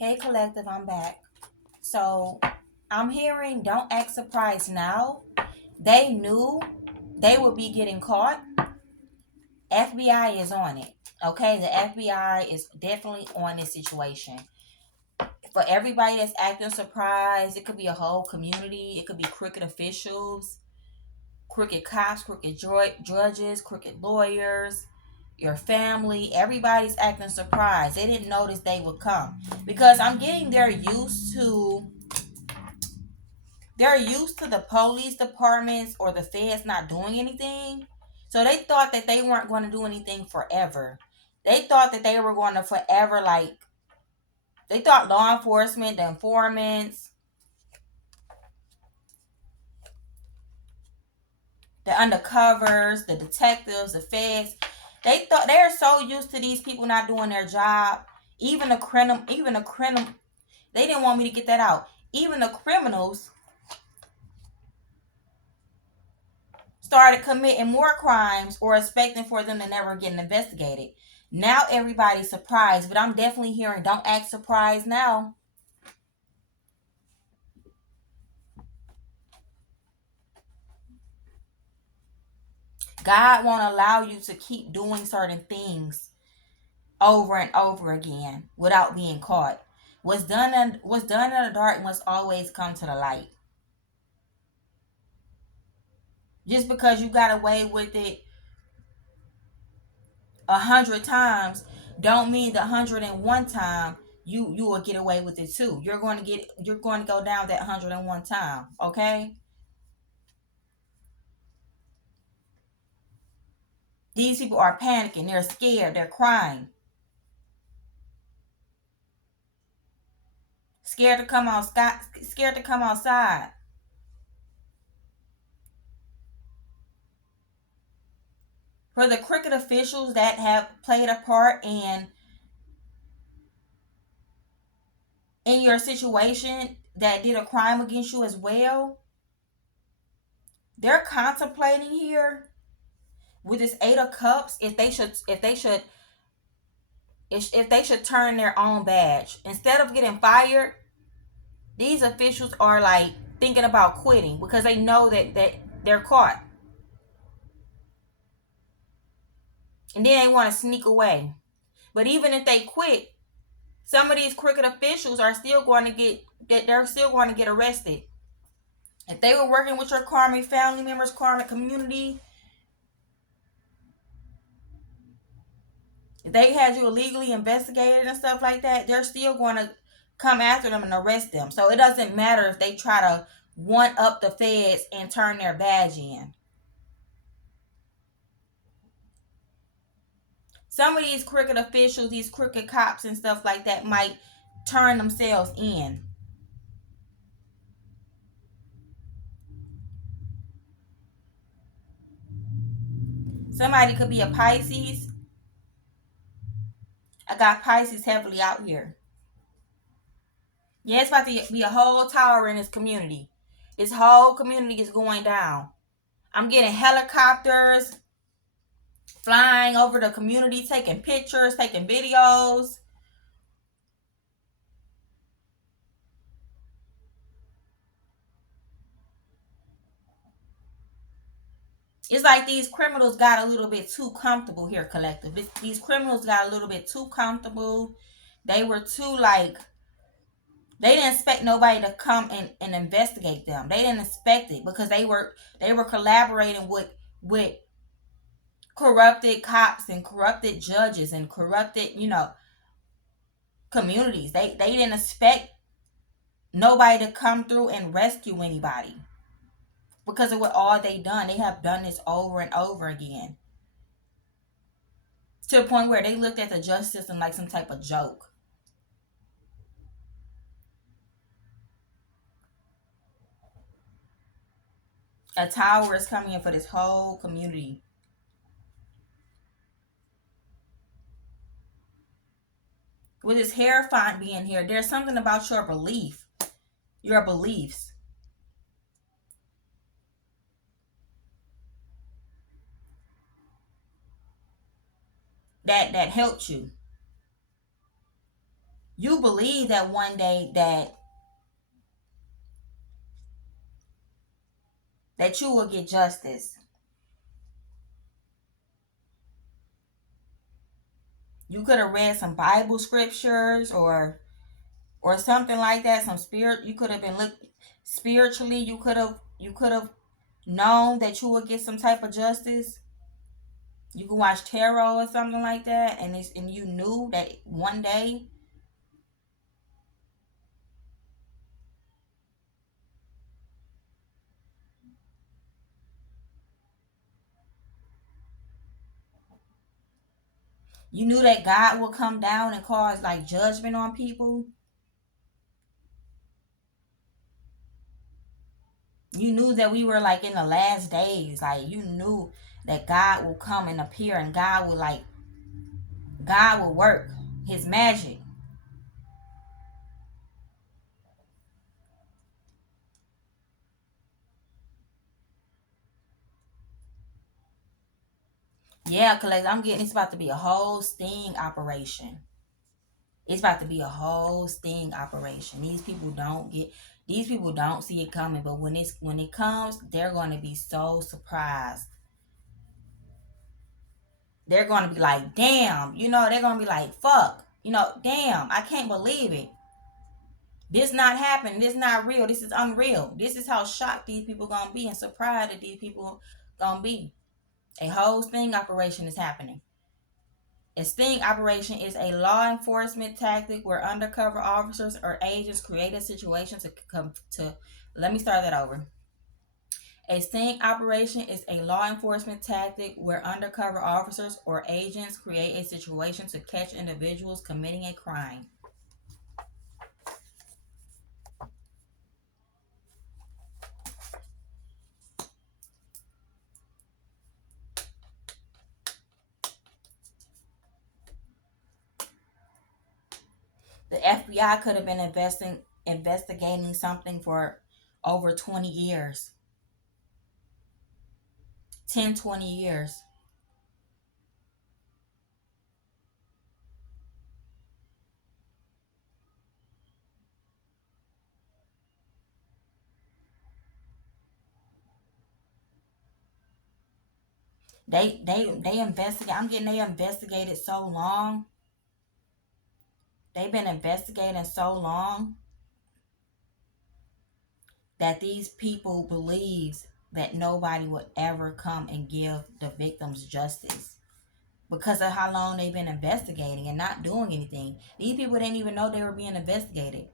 Hey, collective, I'm back. So I'm hearing don't act surprised now. They knew they would be getting caught. FBI is on it. Okay, the FBI is definitely on this situation. For everybody that's acting surprised, it could be a whole community, it could be crooked officials, crooked cops, crooked judges, crooked lawyers, your family. Everybody's acting surprised. They didn't notice they would come because I'm getting they're used to the police departments or the feds not doing anything. So they thought that they weren't going to do anything forever. They thought that they were going to forever, like, they thought law enforcement, the informants, the undercovers, the detectives, the feds, they thought they're so used to these people not doing their job. Even the criminal, they didn't want me to get that out. Even the criminals started committing more crimes or expecting for them to never get investigated. Now everybody's surprised, but I'm definitely hearing don't act surprised now. God won't allow you to keep doing certain things over and over again without being caught. What's done in the dark must always come to the light. Just because you got away with it 100 times, don't mean the 101 time you will get away with it too. You're going to go down that 101 time. Okay, these people are panicking. They're scared. They're crying. Scared to come outside. For the crooked officials that have played a part in your situation that did a crime against you as well, they're contemplating here with this 8 of cups if they should turn their own badge instead of getting fired. These officials are like thinking about quitting because they know that they're caught, and then they want to sneak away. But even if they quit, some of these crooked officials are still going to get arrested. If they were working with your karmic family members, karmic community, if they had you illegally investigated and stuff like that, they're still going to come after them and arrest them. So it doesn't matter if they try to one up the feds and turn their badge in. Some of these crooked officials, these crooked cops and stuff like that might turn themselves in. Somebody could be a Pisces. I got Pisces heavily out here. Yeah, it's about to be a whole tower in this community. This whole community is going down. I'm getting helicopters flying over the community, taking pictures, taking videos. It's like these criminals got a little bit too comfortable here, collective. These criminals got a little bit too comfortable. They were too, like, they didn't expect nobody to come and investigate them. They didn't expect it because they were collaborating with corrupted cops and corrupted judges and corrupted, communities. They didn't expect nobody to come through and rescue anybody because of what all they done. They have done this over and over again to the point where they looked at the justice system like some type of joke. A tower is coming in for this whole community. With this Hierophant being here, there's something about your beliefs that helped you. You believe that one day that you will get justice. You could have read some Bible scriptures or something like that. Some spirit. You could have been looked spiritually. You could have known that you would get some type of justice. You can watch tarot or something like that, and you knew that one day. You knew that God will come down and cause like judgment on people. You knew that we were like in the last days. Like you knew that God will come and appear, and God will work his magic. Yeah, cause I'm getting it's about to be a whole sting operation. It's about to be a whole sting operation. These people don't see it coming, but when it comes, they're going to be so surprised. They're going to be like, "Damn," they're going to be like, "Fuck," "Damn, I can't believe it. This not happening. This not real. This is unreal." This is how shocked these people going to be and surprised that these people going to be. A whole sting operation is happening. A sting operation is a law enforcement tactic where undercover officers or agents create a situation to come to. Let me start that over. A sting operation is a law enforcement tactic where undercover officers or agents create a situation to catch individuals committing a crime. The FBI could have been investigating something for over 20 years. 10, 20 years. They investigate. I'm getting they investigated so long. They've been investigating so long that these people believes that nobody would ever come and give the victims justice because of how long they've been investigating and not doing anything. These people didn't even know they were being investigated.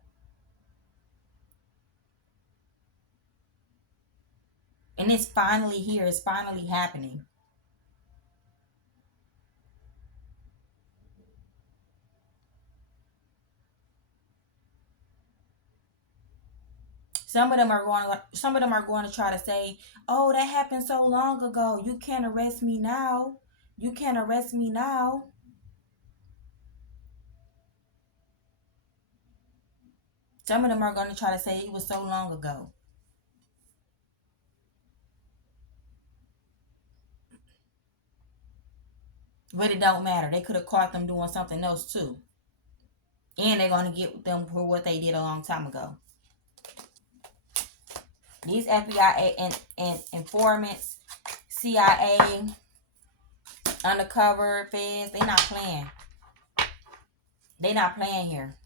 And it's finally here. It's finally happening. Some of them are going to try to say, "Oh, that happened so long ago. You can't arrest me now. You can't arrest me now." Some of them are going to try to say it was so long ago. But it don't matter. They could have caught them doing something else too. And they're going to get them for what they did a long time ago. These FBI and informants, CIA, undercover feds, they not playing. They not playing here.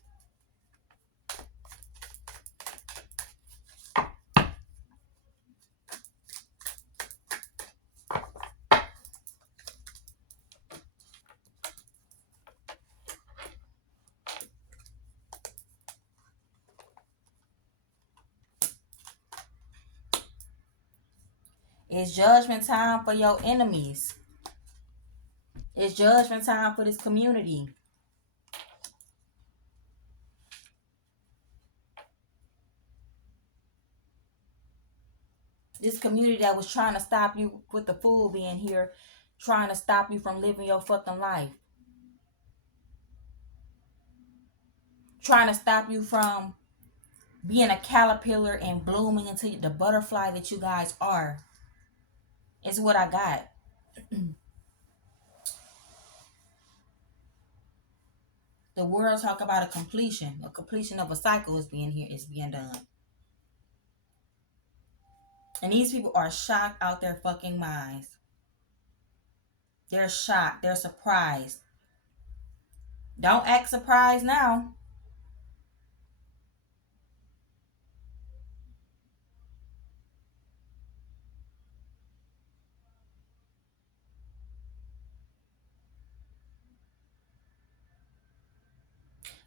It's judgment time for your enemies. It's judgment time for this community. This community that was trying to stop you with the food being here, trying to stop you from living your fucking life. Trying to stop you from being a caterpillar and blooming into the butterfly that you guys are. It's what I got. The world talk about a completion. A completion of a cycle is being done. And these people are shocked out their fucking minds. They're shocked. They're surprised. Don't act surprised now.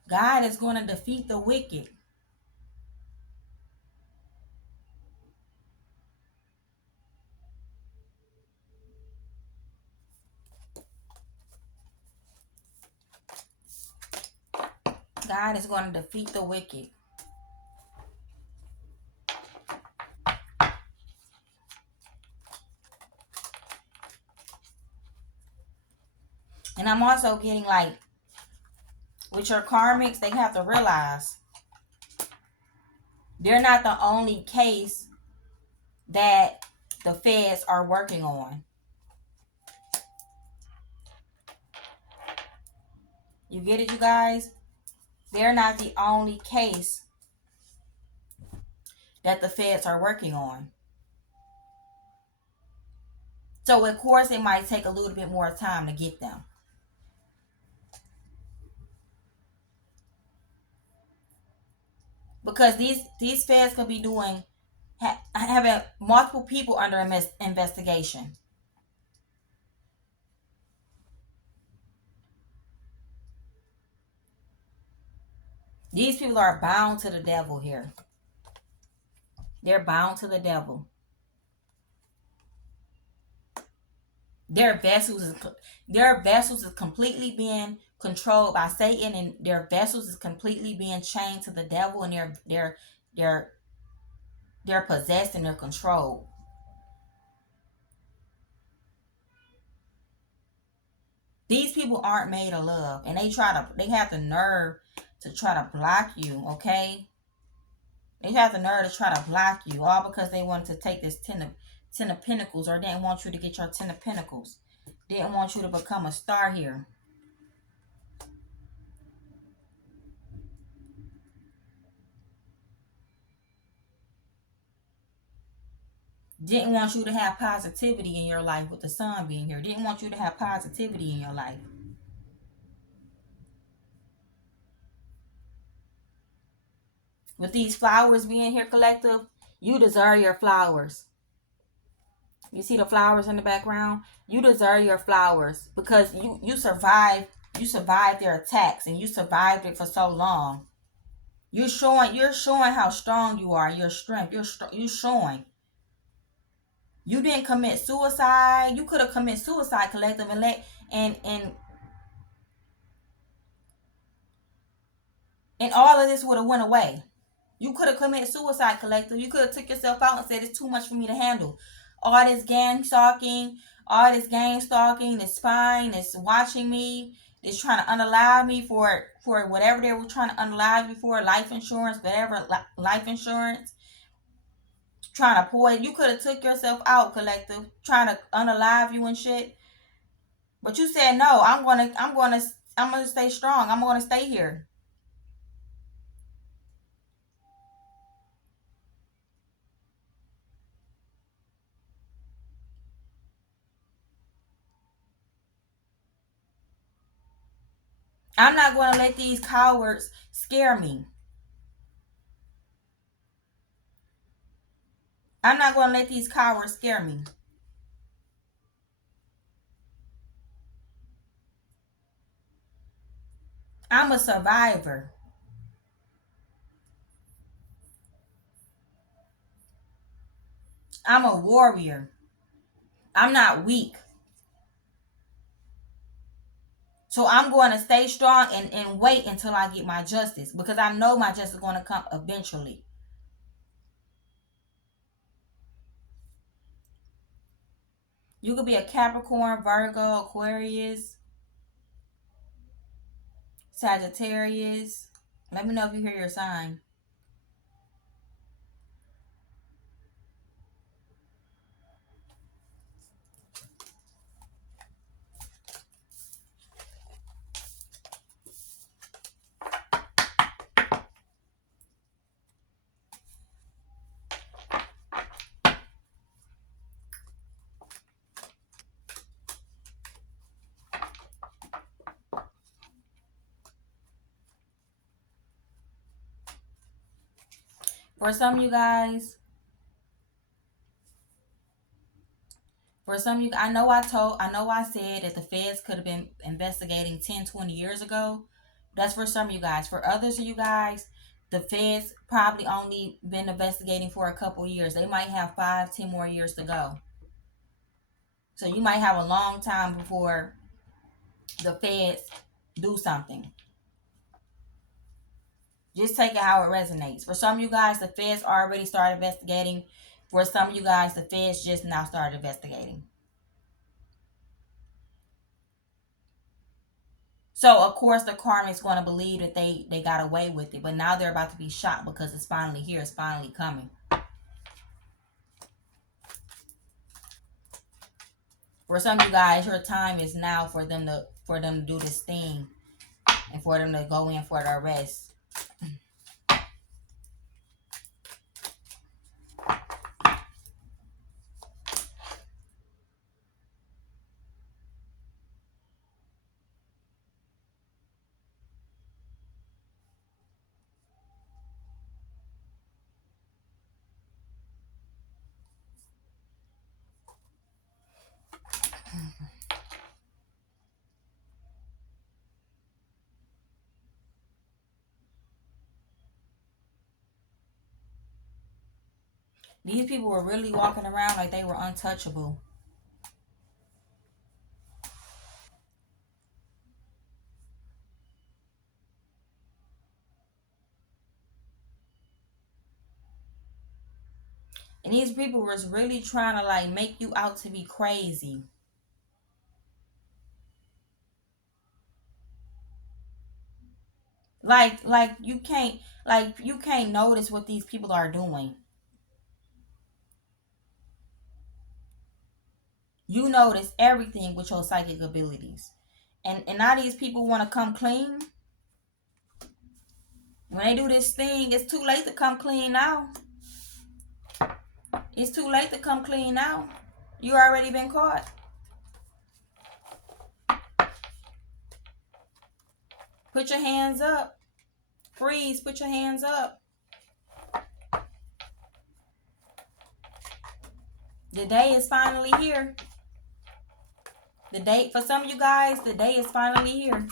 God is going to defeat the wicked. God is going to defeat the wicked. And I'm also getting like, with your karmics, they have to realize they're not the only case that the feds are working on. You get it, you guys? They're not the only case that the feds are working on. So, of course, it might take a little bit more time to get them. Because these feds could be doing, having multiple people under investigation. These people are bound to the devil here. They're bound to the devil. Their vessels is completely being controlled by Satan, and their vessels is completely being chained to the devil, and they're possessed and they're controlled. These people aren't made of love, and they have the nerve to try to block you, okay? They have the nerve to try to block you, all because they wanted to take this ten of pentacles, or didn't want you to get your 10 of pentacles. Didn't want you to become a star here. Didn't want you to have positivity in your life with the sun being here. Didn't want you to have positivity in your life. With these flowers being here, collective, you deserve your flowers. You see the flowers in the background? You deserve your flowers because you survived their attacks, and you survived it for so long. You're showing how strong you are, your strength. You're showing. You didn't commit suicide. You could have committed suicide, collective, and all of this would have went away. You could have committed suicide, collective. You could have took yourself out and said, it's too much for me to handle. All this gang stalking, this spying, this watching me, this trying to unalive me for whatever they were trying to unalive you for, life insurance, whatever, life insurance, trying to poison. You could have took yourself out, collective, trying to unalive you and shit. But you said, no, I'm gonna stay strong. I'm gonna stay here. I'm not going to let these cowards scare me. I'm not going to let these cowards scare me. I'm a survivor. I'm a warrior. I'm not weak. So I'm going to stay strong and wait until I get my justice, because I know my justice is going to come eventually. You could be a Capricorn, Virgo, Aquarius, Sagittarius. Let me know if you hear your sign. For some of you guys, I know I said that the feds could have been investigating 10, 20 years ago. That's for some of you guys. For others of you guys, the feds probably only been investigating for a couple years. They might have 5, 10 more years to go. So you might have a long time before the feds do something. Just take it how it resonates. For some of you guys, the feds already started investigating. For some of you guys, the feds just now started investigating. So of course the karmic's going to believe that they got away with it, but now they're about to be shocked because it's finally here. It's finally coming. For some of you guys, your time is now for them to do this thing and for them to go in for the arrest. These people were really walking around like they were untouchable. And these people was really trying to like make you out to be crazy. Like you can't notice what these people are doing. You notice everything with your psychic abilities. And now these people want to come clean. When they do this thing, it's too late to come clean now. It's too late to come clean now. You already been caught. Put your hands up. Freeze, put your hands up. The day is finally here. The day, for some of you guys, the day is finally here.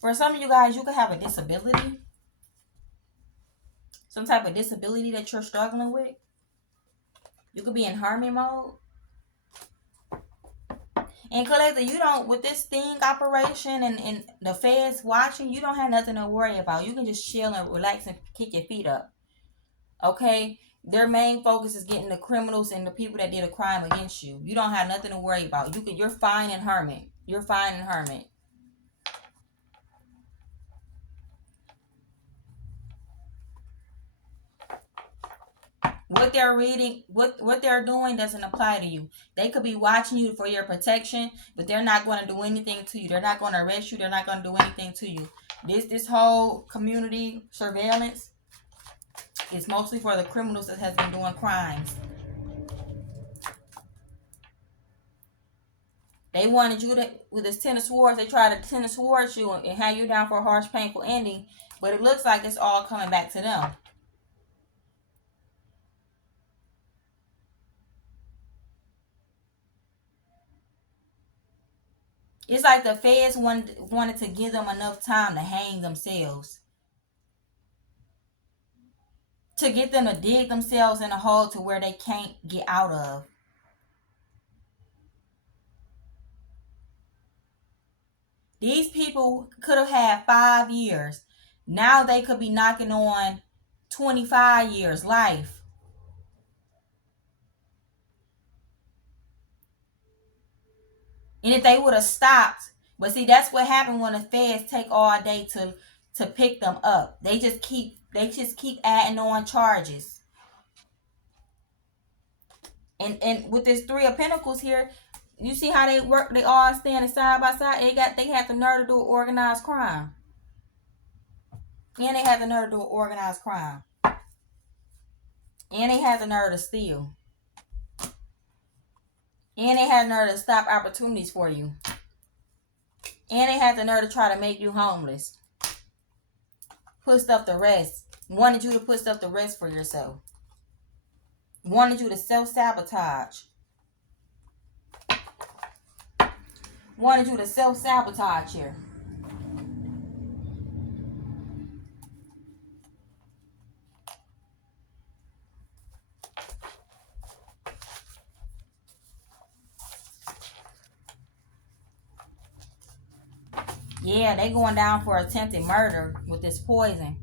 For some of you guys, you could have a disability. Some type of disability that you're struggling with. You could be in hermit mode. And collector, you don't, with this sting operation and the feds watching, you don't have nothing to worry about. You can just chill and relax and kick your feet up. Okay? Their main focus is getting the criminals and the people that did a crime against you. You don't have nothing to worry about. You're fine in hermit. You're fine in hermit. What they're reading, what they're doing doesn't apply to you. They could be watching you for your protection, but they're not going to do anything to you. They're not going to arrest you. They're not going to do anything to you. This whole community surveillance is mostly for the criminals that has been doing crimes. They wanted you to, with this Ten of Swords, they tried to Ten of Swords you and have you down for a harsh, painful ending, but it looks like it's all coming back to them. It's like the feds wanted to give them enough time to hang themselves. To get them to dig themselves in a hole to where they can't get out of. These people could have had 5 years. Now they could be knocking on 25 years life. And if they would have stopped, but see, that's what happened when the feds take all day to pick them up. They just keep adding on charges. And with this Three of Pentacles here, You see how they work? They all standing side by side. They had the nerve to do organized crime. And they had the nerve to do organized crime. And they had the nerve to steal. And they had the nerve to stop opportunities for you. And they had the nerve to try to make you homeless. Put stuff to rest. Wanted you to put stuff to rest for yourself. Wanted you to self-sabotage. Wanted you to self-sabotage here. Yeah, they going down for attempted murder with this poison.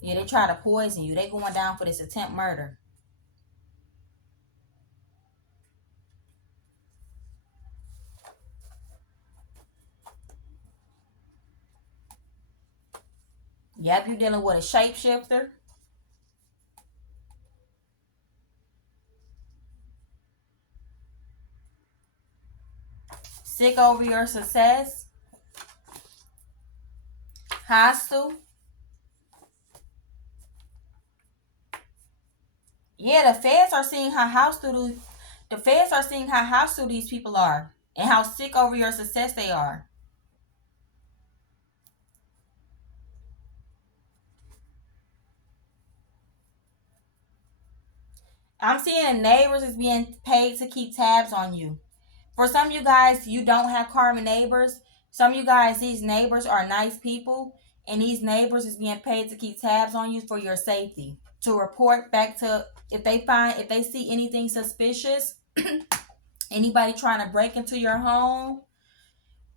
Yeah, they try to poison you. They going down for this attempt murder. Yep, you dealing with a shapeshifter. Sick over your success. Hostile. Yeah, the feds are seeing how hostile these people are and how sick over your success they are. I'm seeing neighbors is being paid to keep tabs on you. For some of you guys, you don't have karma neighbors. Some of you guys, these neighbors are nice people, and these neighbors is being paid to keep tabs on you for your safety. To report back to if they see anything suspicious, anybody trying to break into your home,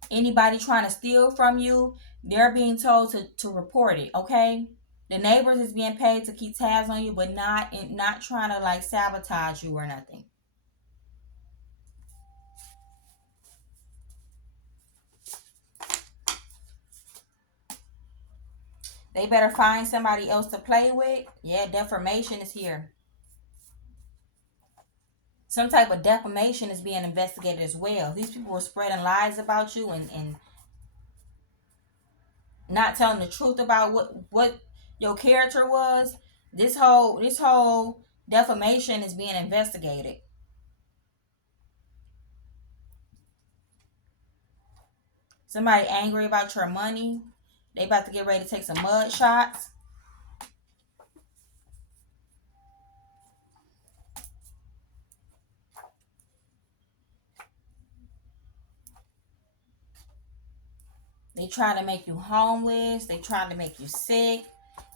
anybody trying to steal from you, they're being told to report it, okay? The neighbors is being paid to keep tabs on you, but not trying to like sabotage you or nothing. They better find somebody else to play with. Yeah, defamation is here. Some type of defamation is being investigated as well. These people were spreading lies about you and not telling the truth about what your character was. This whole defamation is being investigated. Somebody angry about your money. They about to get ready to take some mud shots. They trying to make you homeless. They trying to make you sick.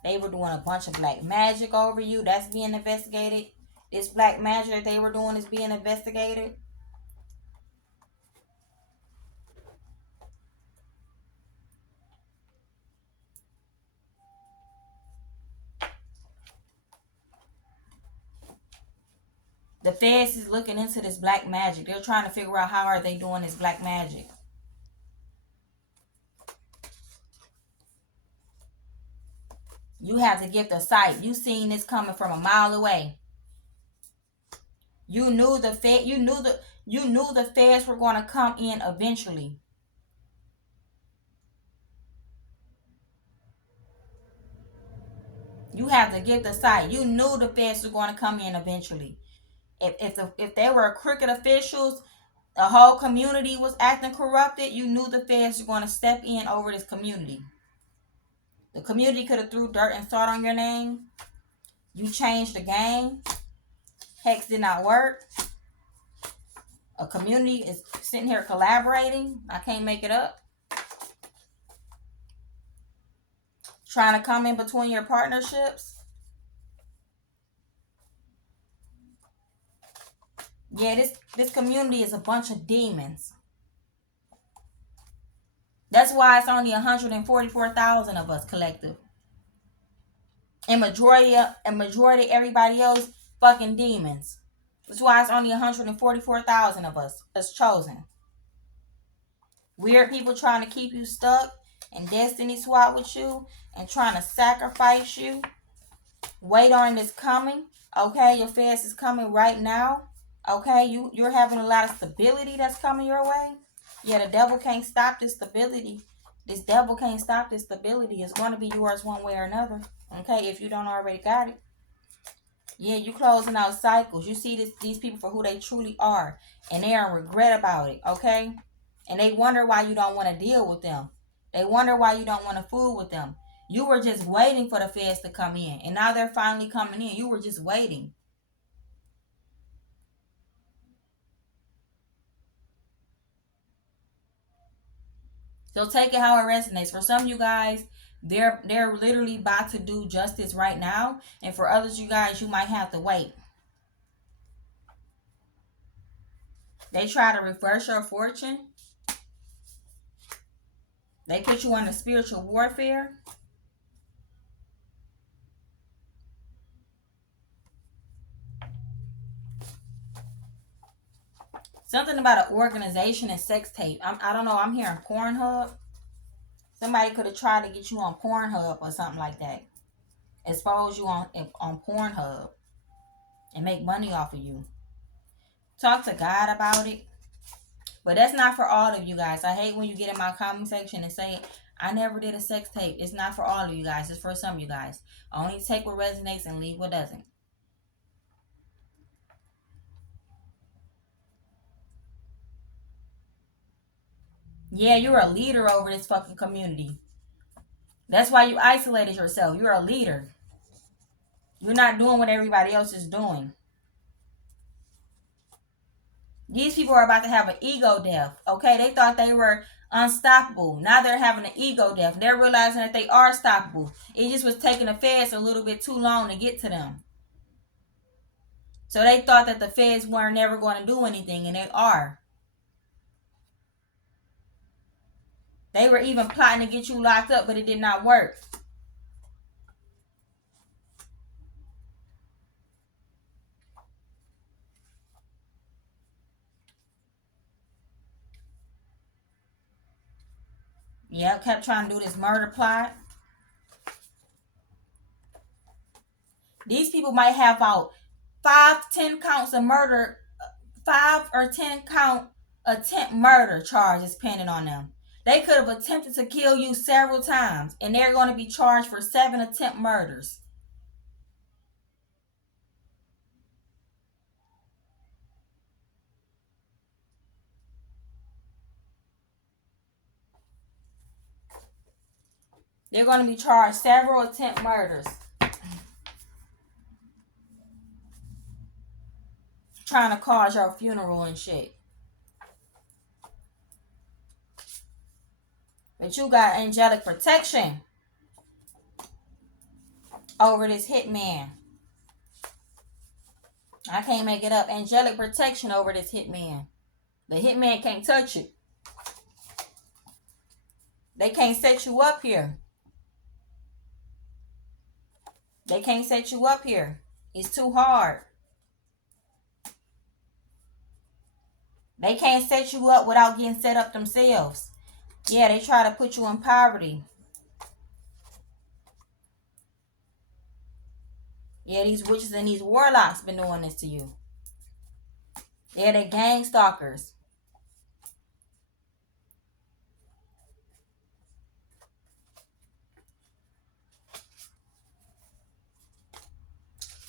They were doing a bunch of black magic over you. That's being investigated. This black magic that they were doing is being investigated. The feds is looking into this black magic. They're trying to figure out how are they doing this black magic. You have the gift of sight. You seen this coming from a mile away. You knew the feds were going to come in eventually. You have the gift of sight. You knew the feds were going to come in eventually. If they were crooked officials, the whole community was acting corrupted, you knew the feds were going to step in over this community. The community could have threw dirt and salt on your name. You changed the game. Hex did not work. A community is sitting here collaborating. I can't make it up. Trying to come in between your partnerships. Yeah, this community is a bunch of demons. That's why it's only 144,000 of us collective. And majority everybody else fucking demons. That's why it's only 144,000 of us that's chosen. Weird people trying to keep you stuck and destiny swap with you and trying to sacrifice you. Wait on this coming. Okay, your fast is coming right now. Okay, you're having a lot of stability that's coming your way. Yeah, the devil can't stop this stability. This devil can't stop this stability. It's going to be yours one way or another. Okay, if you don't already got it. Yeah, you closing out cycles. You see these people for who they truly are, and they are in regret about it. Okay, and they wonder why you don't want to deal with them. They wonder why you don't want to fool with them. You were just waiting for the feds to come in, and now they're finally coming in. You were just waiting. So take it how it resonates. For some of you guys, they're literally about to do justice right now, and for others, you guys, you might have to wait. They try to reverse your fortune. They put you under spiritual warfare. Something about an organization and sex tape. I don't know. I'm hearing Pornhub. Somebody could have tried to get you on Pornhub or something like that. Expose you on Pornhub and make money off of you. Talk to God about it. But that's not for all of you guys. I hate when you get in my comment section and say, I never did a sex tape. It's not for all of you guys. It's for some of you guys. Only take what resonates and leave what doesn't. Yeah, you're a leader over this fucking community. That's why you isolated yourself. You're a leader. You're not doing what everybody else is doing. These people are about to have an ego death. Okay, they thought they were unstoppable. Now they're having an ego death. They're realizing that they are stoppable. It just was taking the feds a little bit too long to get to them. So they thought that the feds weren't never going to do anything, and they are. They were even plotting to get you locked up, but it did not work. Yeah, kept trying to do this murder plot. These people might have out 5, 10 counts of murder, 5 or 10 count attempt murder charges pending on them. They could have attempted to kill you several times, and they're going to be charged for 7 attempt murders. They're going to be charged several attempt murders. Trying to cause your funeral and shit. But you got angelic protection over this hitman. I can't make it up. Angelic protection over this hitman. The hitman can't touch you. They can't set you up here. They can't set you up here. It's too hard. They can't set you up without getting set up themselves. Yeah, they try to put you in poverty. Yeah, these witches and these warlocks been doing this to you. Yeah, they gang stalkers.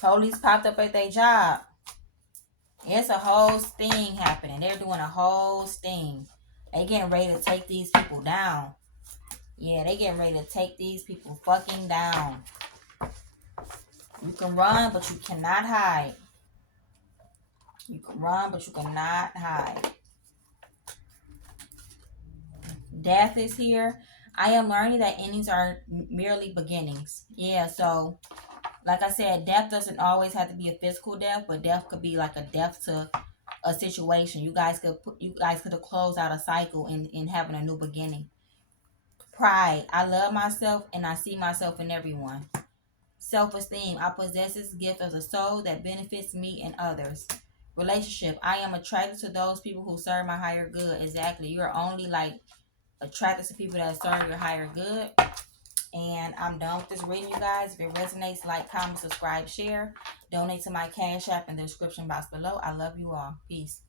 Police popped up at their job. It's a whole sting happening. They're doing a whole sting. They getting ready to take these people down. Yeah, they getting ready to take these people fucking down. You can run, but you cannot hide. You can run, but you cannot hide. Death is here. I am learning that endings are merely beginnings. Yeah, so like I said, death doesn't always have to be a physical death, but death could be like a death to a situation. You guys could have closed out a cycle in having a new beginning. Pride. I love myself and I see myself in everyone. Self-esteem. I possess this gift of the soul that benefits me and others. Relationship. I am attracted to those people who serve my higher good. Exactly. You're only like attracted to people that serve your higher good. And I'm done with this reading, you guys. If it resonates, like, comment, subscribe, share. Donate to my Cash App in the description box below. I love you all. Peace.